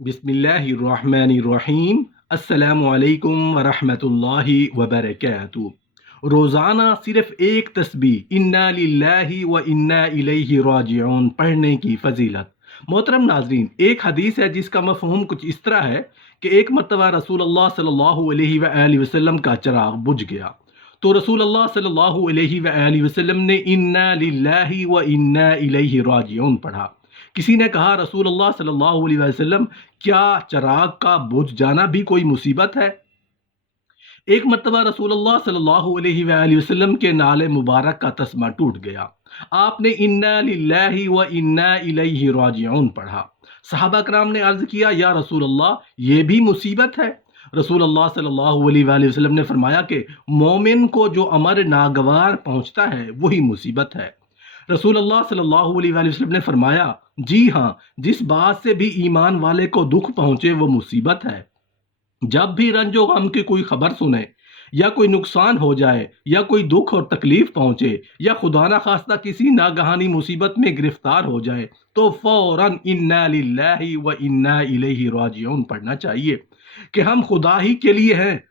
बिस्मिल्लाहिर्रहमानिर्रहीम। अस्सलामु अलैकुम वरहमतुल्लाहि वबरकातुहू। रोज़ाना सिर्फ एक तस्बीह इन्ना लिल्लाहि व इन्ना इलैहि राजिऊन पढ़ने की फजीलत। मोहतरम नाजरीन, एक हदीस है जिसका मफ़हूम कुछ इस तरह है कि एक मरतबा रसूलुल्लाह सल्लल्लाहु अलैहि वआलिहि वसल्लम का चिराग बुझ गया, तो रसूलुल्लाह सल्लल्लाहु अलैहि वआलिहि वसल्लम ने इन्ना लिल्लाहि व इन्ना इलैहि राजिऊन पढ़ा। किसी ने कहा, रसूलुल्लाह सल्लल्लाहु अलैहि वसल्लम, क्या चिराग का बुझ जाना भी कोई मुसीबत है? एक मरतबा रसूलुल्लाह सल्लल्लाहु अलैहि वसल्लम के नाले मुबारक का तस्मा टूट गया। आपने इन्ना लिल्लाहि व इन्ना इलैहि राजिऊन पढ़ा। सहाबा कराम ने अर्ज किया, या रसूलुल्लाह, ये भी मुसीबत है? रसूलुल्लाह सल्लल्लाहु अलैहि वसल्लम ने फरमाया कि मोमिन को जो अमर नागवार पहुंचता है वही मुसीबत है। रसूलुल्लाह सल्लल्लाहु अलैहि वसल्लम ने फरमाया, जी हाँ, जिस बात से भी ईमान वाले को दुख पहुंचे वो मुसीबत है। जब भी रंजो गम की कोई खबर सुने, या कोई नुकसान हो जाए, या कोई दुख और तकलीफ पहुंचे, या खुदा ना खास्ता किसी नागहानी मुसीबत में गिरफ्तार हो जाए, तो फौरन इन्ना लिल्लाहि व इन्ना इलैहि राजिऊन पढ़ना चाहिए कि हम खुदा ही के लिए हैं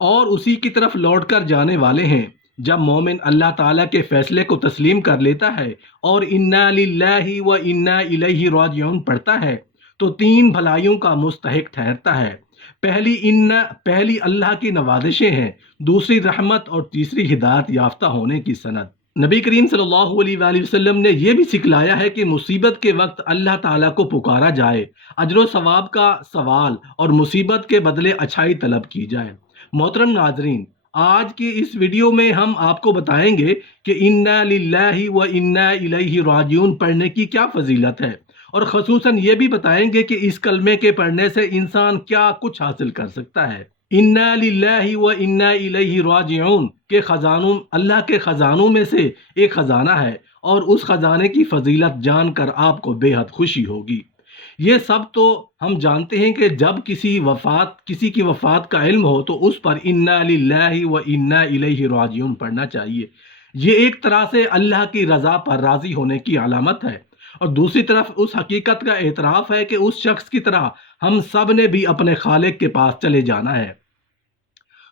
और उसी की तरफ लौटकर जाने वाले हैं। जब मोमिन अल्लाह ताला के फैसले को तस्लीम कर लेता है और इन्ना लिल्लाहि व इन्ना इलैहि राजिऊन पढ़ता है, तो तीन भलाइयों का मुस्तहिक ठहरता है। पहली अल्लाह की नवाजिशें हैं, दूसरी रहमत और तीसरी हिदायत याफ्ता होने की सनद। नबी करीम सल्लल्लाहु अलैहि वसल्लम ने यह भी सिखलाया है कि मुसीबत के वक्त अल्लाह ताला को पुकारा जाए, अजर सवाब का सवाल और मुसीबत के बदले अच्छाई तलब की जाए। मोहतरम नाजरीन, आज की इस वीडियो में हम आपको बताएंगे कि इन्ना लिल्लाहि व इन्ना इलैहि राजिऊन पढ़ने की क्या फजीलत है, और ख़ुसूसन ये भी बताएंगे कि इस कलमे के पढ़ने से इंसान क्या कुछ हासिल कर सकता है। इन्ना लिल्लाहि व इन्ना इलैहि राजिऊन के खजानों, अल्लाह के खजानों में से एक खजाना है, और उस खजाने की फजीलत जानकर आपको बेहद खुशी होगी। ये सब तो हम जानते हैं कि जब किसी की वफ़ात का इल्म हो तो उस पर इन्ना लिल्लाहि व इन्ना इलैहि राजिऊन पढ़ना चाहिए। ये एक तरह से अल्लाह की रज़ा पर राज़ी होने की अलामत है, और दूसरी तरफ उस हकीकत का एतराफ़ है कि उस शख्स की तरह हम सब ने भी अपने खालिक के पास चले जाना है।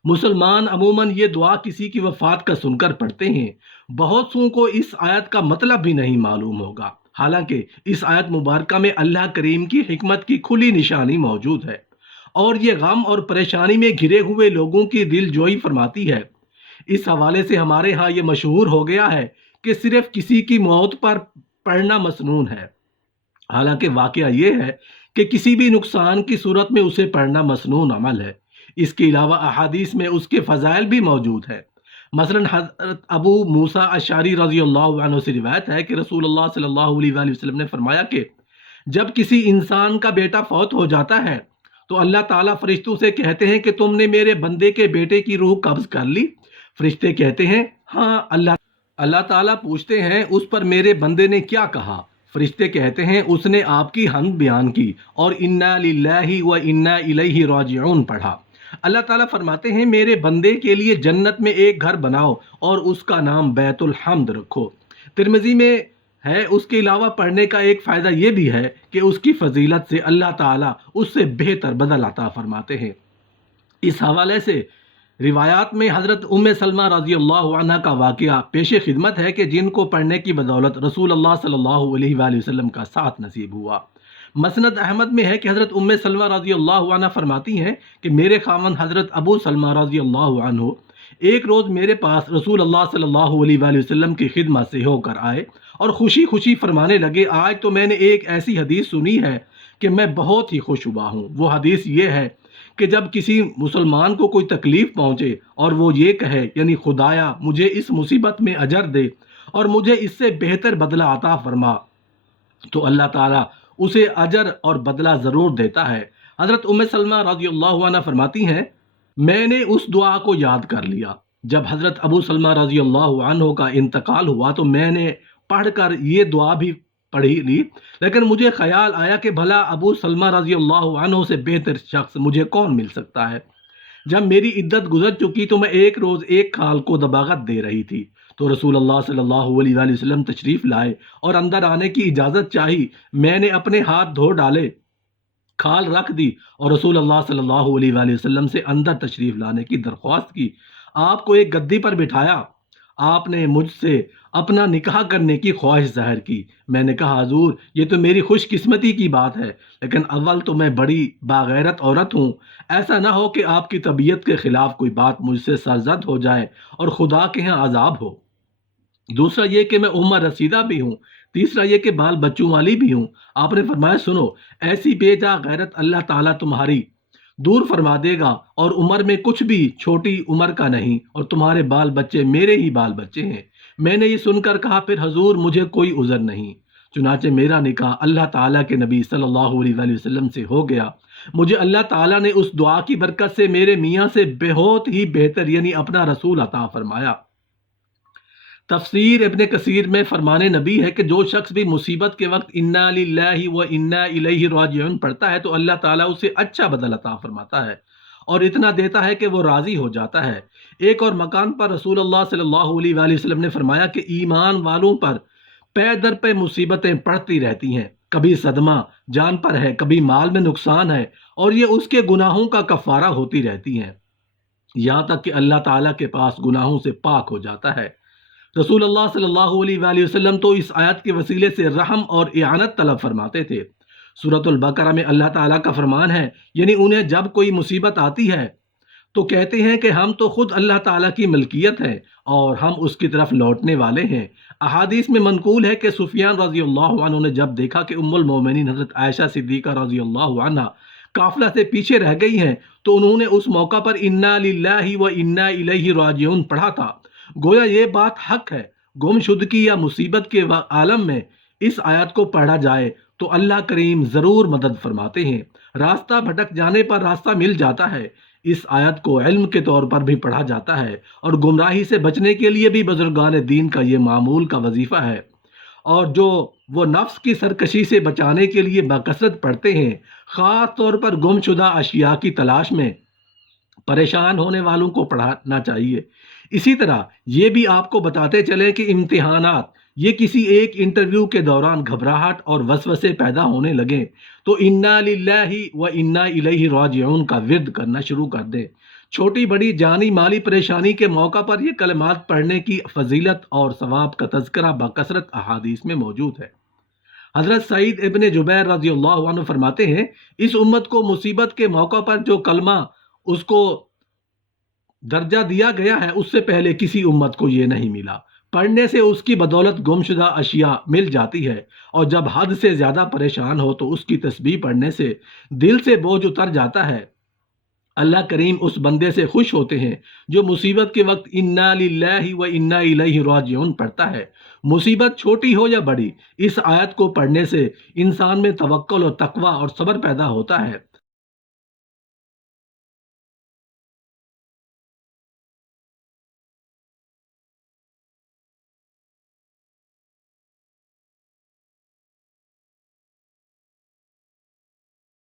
मुसलमान अमूमन ये दुआ किसी की वफ़ात का सुनकर पढ़ते हैं। बहुत सों को इस आयत का मतलब भी नहीं मालूम होगा, हालांकि इस आयत मुबारका में अल्लाह करीम की हिकमत की खुली निशानी मौजूद है, और ये गम और परेशानी में घिरे हुए लोगों की दिल जोई फरमाती है। इस हवाले से हमारे यहाँ ये मशहूर हो गया है कि सिर्फ किसी की मौत पर पढ़ना मसनून है, हालांकि वाकया ये है कि किसी भी नुकसान की सूरत में उसे पढ़ना मसनून अमल है। इसके अलावा अहादीस में उसके फ़ज़ाइल भी मौजूद है। मसलन हज़रत अबू मूसा अशअरी रज़ियल्लाहु अन्हु से रिवायत है कि रसूलुल्लाह सल्लल्लाहु अलैहि वसल्लम ने फरमाया कि जब किसी इंसान का बेटा फौत हो जाता है तो अल्लाह ताला फरिश्तों से कहते हैं कि तुमने मेरे बंदे के बेटे की रूह कब्ज़ कर ली। फरिश्ते कहते हैं, हाँ। अल्लाह ताला पूछते हैं, उस पर मेरे बंदे ने क्या कहा? फरिश्ते कहते हैं, उसने आपकी हम्द बयान की और इन्ना लिल्लाहि व इन्ना इलैहि राजिऊन पढ़ा। अल्लाह ताला फरमाते हैं, मेरे बंदे के लिए जन्नत में एक घर बनाओ और उसका नाम बैतुल हम्द रखो। तिरमिज़ी में है। उसके अलावा पढ़ने का एक फ़ायदा ये भी है कि उसकी फजीलत से अल्लाह ताला उससे बेहतर बदल अता फरमाते हैं। इस हवाले से रिवायात में हज़रत उम्मे सलमा रज़ी अल्लाह अन्हा का वाक़या पेश खिदमत है कि जिनको पढ़ने की बदौलत रसूलुल्लाह सल्लल्लाहु अलैहि वसल्लम का साथ नसीब हुआ। मसनद अहमद में है कि हज़रत उम्मे सलमा रज़ी अल्लाह अन्हा फरमाती हैं कि मेरे खामन हज़रत अबू सलमा रज़ी अल्लाह अन्हु एक रोज़ मेरे पास रसूलुल्लाह सल्लल्लाहु अलैहि वसल्लम की खिदमत से होकर आए और खुशी खुशी फरमाने लगे, आज तो मैंने एक ऐसी हदीस सुनी है कि मैं बहुत ही खुश हुआ हूँ। वो हदीस ये है कि जब किसी मुसलमान को कोई तकलीफ़ पहुँचे और वो ये कहे, यानी खुदाया मुझे इस मुसीबत में अजर दे और मुझे इससे बेहतर बदला अता फरमा, तो अल्लाह ताला उसे अजर और बदला ज़रूर देता है। हज़रत उम्मे सलमा रज़ियल्लाहु अन्हा फरमाती हैं, मैंने उस दुआ को याद कर लिया। जब हज़रत अबू सलमा रज़ियल्लाहु अन्हु का इंतकाल हुआ तो मैंने पढ़कर ये दुआ भी पढ़ी ली, लेकिन मुझे ख्याल आया कि भला अबू सलमा रज़ियल्लाहु अन्हु से बेहतर शख्स मुझे कौन मिल सकता है। जब मेरी इद्दत गुजर चुकी तो मैं एक रोज़ एक खाल को दबागत दे रही थी, तो रसूलुल्लाह सल्लल्लाहु अलैहि वसल्लम तशरीफ़ लाए और अंदर आने की इजाज़त चाही। मैंने अपने हाथ धो डाले کھال رکھ دی اور رسول اللہ صلی اللہ علیہ وآلہ وسلم سے اندر تشریف لانے کی درخواست کی۔ آپ کو ایک گدی پر بٹھایا۔ آپ نے مجھ سے اپنا نکاح کرنے کی خواہش ظاہر کی۔ میں نے کہا حضور یہ تو میری خوش قسمتی کی بات ہے، لیکن اول تو میں بڑی باغیرت عورت ہوں، ایسا نہ ہو کہ آپ کی طبیعت کے خلاف کوئی بات مجھ سے سرزد ہو جائے اور خدا کے ہاں عذاب ہو۔ دوسرا یہ کہ میں عمر رسیدہ بھی ہوں۔ تیسرا یہ کہ بال بچوں والی بھی ہوں۔ آپ نے فرمایا سنو، ایسی بے جا غیرت اللہ تعالیٰ تمہاری دور فرما دے گا، اور عمر میں کچھ بھی چھوٹی عمر کا نہیں، اور تمہارے بال بچے میرے ہی بال بچے ہیں۔ میں نے یہ سن کر کہا پھر حضور مجھے کوئی عذر نہیں۔ چنانچہ میرا نکاح اللہ تعالیٰ کے نبی صلی اللہ علیہ وآلہ وسلم سے ہو گیا۔ مجھے اللہ تعالیٰ نے اس دعا کی برکت سے میرے میاں سے بہت ہی بہتر یعنی اپنا رسول عطا فرمایا۔ تفسیر ابن کثیر میں فرمان نبی ہے کہ جو شخص بھی مصیبت کے وقت انا للہ و انا الیہ راجعون پڑھتا ہے تو اللہ تعالیٰ اسے اچھا بدل عطا فرماتا ہے اور اتنا دیتا ہے کہ وہ راضی ہو جاتا ہے۔ ایک اور مکان پر رسول اللہ صلی اللہ علیہ وآلہ وسلم نے فرمایا کہ ایمان والوں پر پے در پہ مصیبتیں پڑتی رہتی ہیں، کبھی صدمہ جان پر ہے، کبھی مال میں نقصان ہے، اور یہ اس کے گناہوں کا کفارہ ہوتی رہتی ہیں، یہاں تک کہ اللہ تعالیٰ کے پاس گناہوں سے پاک ہو جاتا ہے۔ رسول اللہ صلی اللہ علیہ وآلہ وسلم تو اس آیت کے وسیلے سے رحم اور اعانت طلب فرماتے تھے۔ سورۃ البقرہ میں اللہ تعالیٰ کا فرمان ہے، یعنی انہیں جب کوئی مصیبت آتی ہے تو کہتے ہیں کہ ہم تو خود اللہ تعالیٰ کی ملکیت ہے اور ہم اس کی طرف لوٹنے والے ہیں۔ احادیث میں منقول ہے کہ سفیان رضی اللہ عنہ نے جب دیکھا کہ ام المومنین حضرت عائشہ صدیقہ رضی اللہ عنہ قافلہ سے پیچھے رہ گئی ہیں تو انہوں نے اس موقع پر انا للہ و انا الیہ راجعون پڑھا تھا۔ گویا یہ بات حق ہے، گم شدگی یا مصیبت کے عالم میں اس آیت کو پڑھا جائے تو اللہ کریم ضرور مدد فرماتے ہیں۔ راستہ بھٹک جانے پر راستہ مل جاتا ہے۔ اس آیت کو علم کے طور پر بھی پڑھا جاتا ہے اور گمراہی سے بچنے کے لیے بھی بزرگان دین کا یہ معمول کا وظیفہ ہے، اور جو وہ نفس کی سرکشی سے بچانے کے لیے بکثرت پڑھتے ہیں، خاص طور پر گم شدہ اشیاء کی تلاش میں پریشان ہونے والوں کو پڑھانا چاہیے۔ اسی طرح یہ بھی آپ کو بتاتے چلیں کہ امتحانات یہ کسی ایک انٹرویو کے دوران گھبراہٹ اور وسوسے پیدا ہونے لگیں تو انا للہ و انا الیہ راجعون کا ورد کرنا شروع کر دیں۔ چھوٹی بڑی جانی مالی پریشانی کے موقع پر یہ کلمات پڑھنے کی فضیلت اور ثواب کا تذکرہ بکثرت احادیث میں موجود ہے۔ حضرت سعید ابن جبیر رضی اللہ عنہ فرماتے ہیں اس امت کو مصیبت کے موقع پر جو کلمہ اس کو درجہ دیا گیا ہے اس سے پہلے کسی امت کو یہ نہیں ملا۔ پڑھنے سے اس کی بدولت گمشدہ اشیاء مل جاتی ہے، اور جب حد سے زیادہ پریشان ہو تو اس کی تسبیح پڑھنے سے دل سے بوجھ اتر جاتا ہے۔ اللہ کریم اس بندے سے خوش ہوتے ہیں جو مصیبت کے وقت انا للہ و انا الیہ راجعون پڑھتا ہے۔ مصیبت چھوٹی ہو یا بڑی، اس آیت کو پڑھنے سے انسان میں توکل اور تقوی اور صبر پیدا ہوتا ہے۔